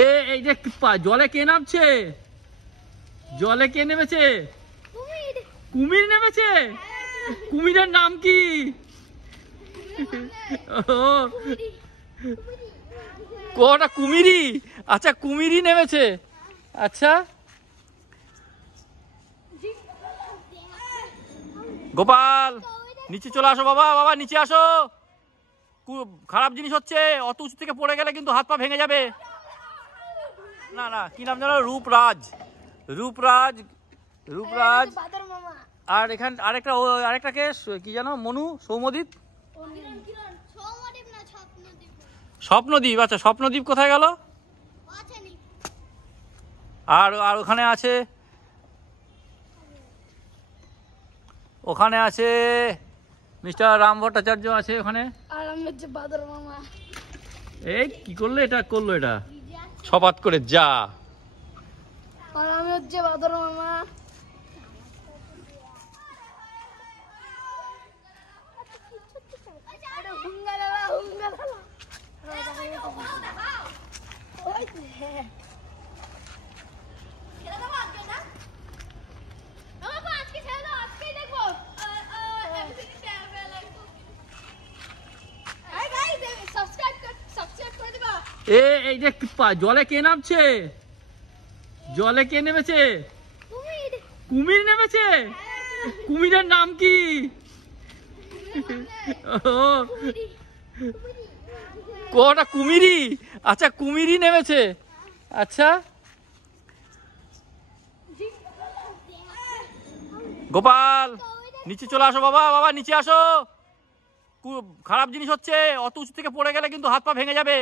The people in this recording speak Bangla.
এই যে জলে কে নামছে? জলে কে নেমেছে? কুমির নেমেছে। কুমিরের নাম কি? কোটা কুমিরি। আচ্ছা কুমিরি নেমেছে। আচ্ছা গোপাল নিচে চলে আসো। বাবা বাবা নিচে আসো। খারাপ জিনিস হচ্ছে, অত উঁচু থেকে পড়ে গেলে কিন্তু হাত পা ভেঙে যাবে। না না, কি নাম জানো? রূপরাজ। রূপরাজ, রূপরাজ। আর এখান আরেকটা কে কি জানো? মনু, সৌম্যদীপ, স্বপ্নদীপ। আচ্ছা স্বপ্নদীপ কোথায় গেল? আর আর ওখানে আছে, ওখানে আছে মিস্টার রাম ভট্টাচার্য আছে ওখানে। আর আমি হচ্ছে বাদর মামা। এই কি করলে? এটা করলো এটা ছপাত করে যা। আর আমি হচ্ছে বাদর মামা। এই যে জলে কে নামছে? জলে কে নেমেছে? কুমির নেমেছে। কুমিরের নাম কি? কোটা কুমিরি। আচ্ছা কুমিরি নেমেছে। আচ্ছা গোপাল নিচে চলে আসো। বাবা বাবা নিচে আসো। খারাপ জিনিস হচ্ছে, অত উঁচু থেকে পড়ে গেলে কিন্তু হাত পা ভেঙে যাবে।